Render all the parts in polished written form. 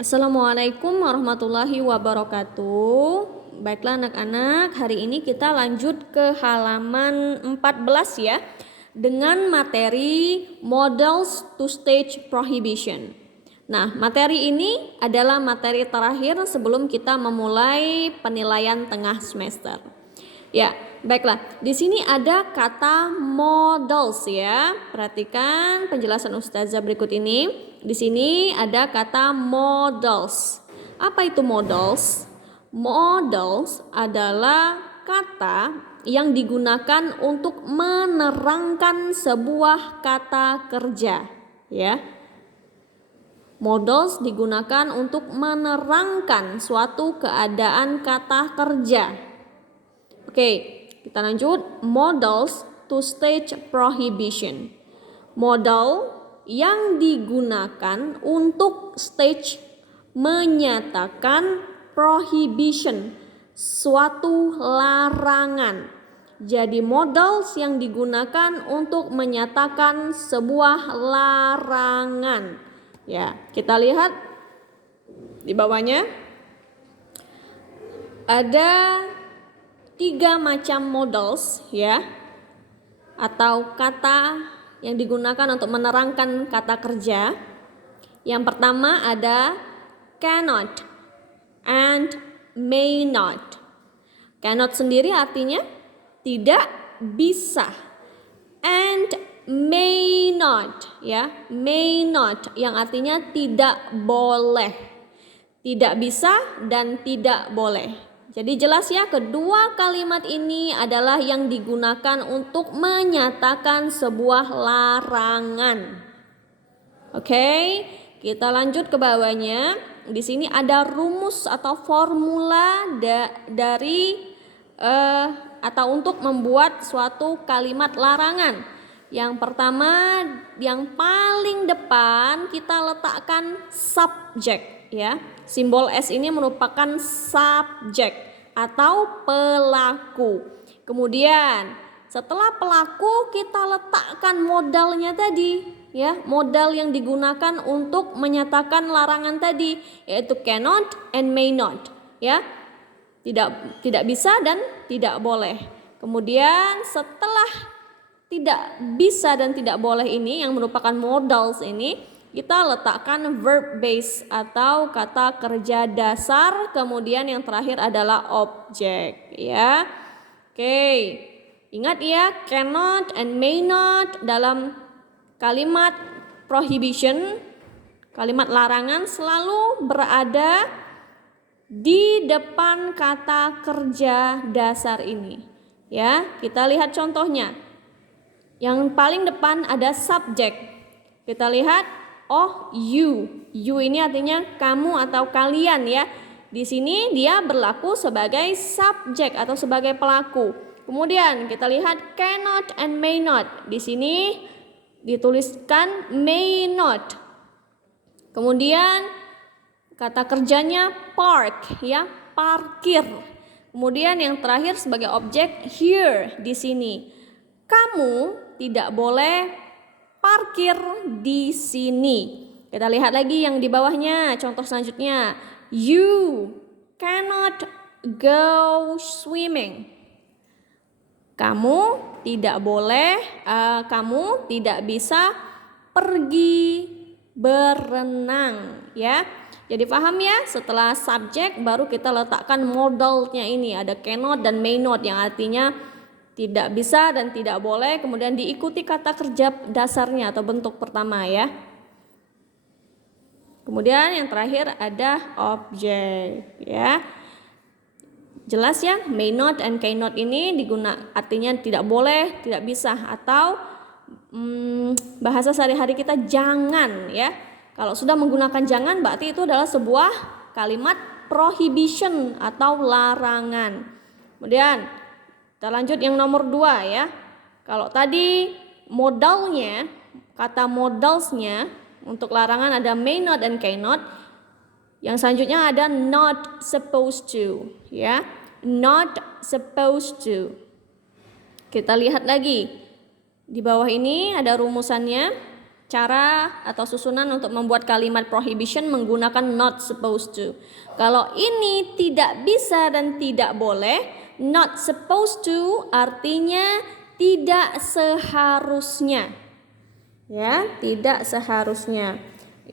Assalamualaikum warahmatullahi wabarakatuh. Baiklah anak-anak, hari ini kita lanjut ke halaman 14 ya, dengan materi Models to Stage Prohibition. Nah, materi ini adalah materi terakhir sebelum kita memulai penilaian tengah semester. Ya, baiklah. Di sini ada kata models ya. Perhatikan penjelasan Ustazah berikut ini. Di sini ada kata models. Apa itu models? Models adalah kata yang digunakan untuk menerangkan sebuah kata kerja, ya. Models digunakan untuk menerangkan suatu keadaan kata kerja. Oke, kita lanjut. Models to stage prohibition. Modal yang digunakan untuk stage menyatakan prohibition, suatu larangan. Jadi modals yang digunakan untuk menyatakan sebuah larangan. Ya, kita lihat di bawahnya ada 3 macam models ya, atau kata yang digunakan untuk menerangkan kata kerja. Yang pertama ada cannot and may not. Cannot sendiri artinya tidak bisa, and may not ya, may not yang artinya tidak boleh. Tidak bisa dan tidak boleh. Jadi jelas ya, kedua kalimat ini adalah yang digunakan untuk menyatakan sebuah larangan. Oke, kita lanjut ke bawahnya. Di sini ada rumus atau formula dari atau untuk membuat suatu kalimat larangan. Yang pertama, yang paling depan kita letakkan subjek ya. Simbol S ini merupakan subjek atau pelaku. Kemudian setelah pelaku kita letakkan modalnya tadi ya, modal yang digunakan untuk menyatakan larangan tadi, yaitu cannot and may not ya. Tidak bisa dan tidak boleh. Kemudian setelah tidak bisa dan tidak boleh ini yang merupakan modals ini, kita letakkan verb base atau kata kerja dasar, kemudian yang terakhir adalah objek ya. Oke, ingat ya, cannot and may not dalam kalimat prohibition, kalimat larangan, selalu berada di depan kata kerja dasar ini ya. Kita lihat contohnya. Yang paling depan ada subjek. Kita lihat, oh you. You ini artinya kamu atau kalian ya. Di sini dia berlaku sebagai subjek atau sebagai pelaku. Kemudian kita lihat cannot and may not. Di sini dituliskan may not. Kemudian kata kerjanya park ya, parkir. Kemudian yang terakhir sebagai objek here di sini. Kamu tidak boleh parkir di sini. Kita lihat lagi yang di bawahnya, contoh selanjutnya. You cannot go swimming. Kamu tidak boleh, kamu tidak bisa pergi berenang ya. Jadi paham ya, setelah subjek baru kita letakkan modalnya ini, ada cannot dan may not yang artinya tidak bisa dan tidak boleh, kemudian diikuti kata kerja dasarnya atau bentuk pertama ya. Kemudian yang terakhir ada objek ya. Jelas ya, may not and cannot ini artinya tidak boleh, tidak bisa, atau bahasa sehari-hari kita jangan ya. Kalau sudah menggunakan jangan berarti itu adalah sebuah kalimat prohibition atau larangan. Kemudian kita lanjut yang nomor 2 ya. Kalau tadi modalnya, kata modalsnya untuk larangan ada may not and cannot. Yang selanjutnya ada not supposed to ya. Not supposed to. Kita lihat lagi. Di bawah ini ada rumusannya. cara atau susunan untuk membuat kalimat prohibition menggunakan not supposed to. Kalau ini tidak bisa dan tidak boleh, not supposed to artinya tidak seharusnya. Ya, tidak seharusnya.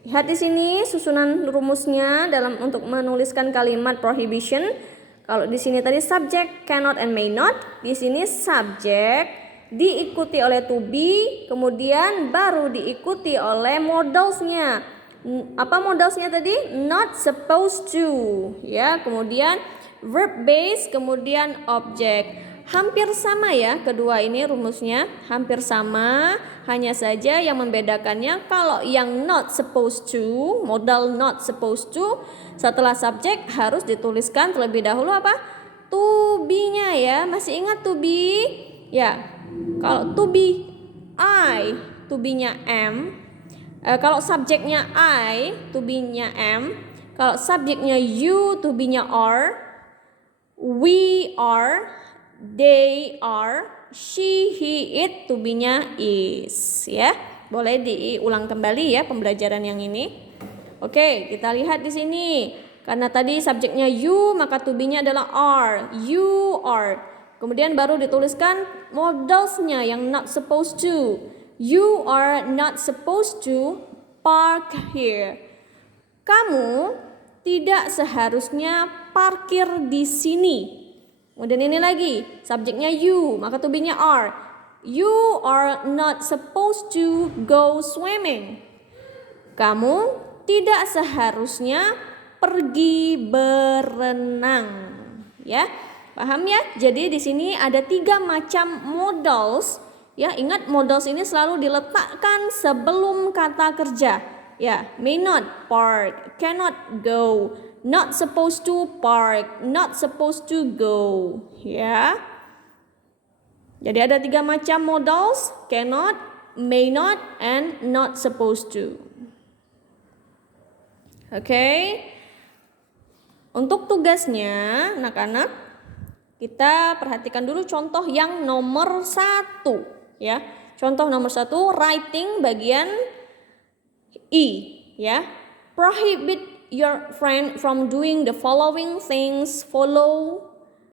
Lihat di sini susunan rumusnya untuk menuliskan kalimat prohibition. Kalau di sini tadi subject cannot and may not, di sini subject diikuti oleh to be, kemudian baru diikuti oleh modalsnya. Apa modalsnya tadi? Not supposed to, ya. Kemudian verb base, kemudian object. Hampir sama ya kedua ini rumusnya, hampir sama. Hanya saja yang membedakannya kalau yang not supposed to, modal not supposed to, setelah subject harus dituliskan terlebih dahulu apa? To be-nya ya. Masih ingat to be? Ya. Kalau to be I, to be-nya am. Kalau subjeknya I, to be-nya am. Kalau subjeknya you, to be-nya are. We are, they are, she, he, it, to be-nya is. Ya, boleh diulang kembali ya pembelajaran yang ini. Oke, kita lihat di sini. Karena tadi subjeknya you, maka to be-nya adalah are. You are. Kemudian baru dituliskan modalsnya yang not supposed to. You are not supposed to park here. Kamu tidak seharusnya parkir di sini. Kemudian ini lagi, subjeknya you, maka to be-nya are. You are not supposed to go swimming. Kamu tidak seharusnya pergi berenang. Ya. Paham ya? Jadi di sini ada 3 macam modals. Ya, ingat modals ini selalu diletakkan sebelum kata kerja. Ya, may not park, cannot go, not supposed to park, not supposed to go. Ya. Jadi ada 3 macam modals, cannot, may not, and not supposed to. Oke. Untuk tugasnya, anak-anak, kita perhatikan dulu contoh yang nomor 1 ya. Contoh nomor 1, writing bagian I ya. Prohibit your friend from doing the following things. Follow